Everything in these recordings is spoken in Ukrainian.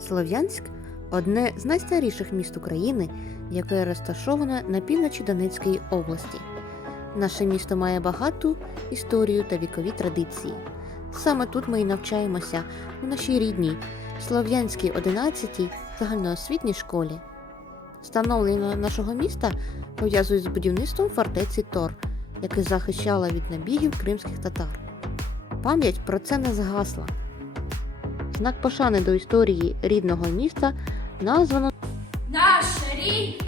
Слов'янськ одне з найстаріших міст України, яке розташоване на півночі Донецької області. Наше місто має багату історію та вікові традиції. Саме тут ми і навчаємося у нашій рідній Слов'янській 11-й загальноосвітній школі. Становлення нашого міста пов'язують з будівництвом фортеці Тор, яка захищала від набігів кримських татар. Пам'ять про це не згасла. Знак пошани до історії рідного міста названо Наш рід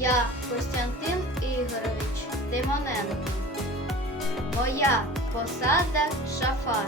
Я Костянтин Ігорович Тимоненко. Моя посада шафар.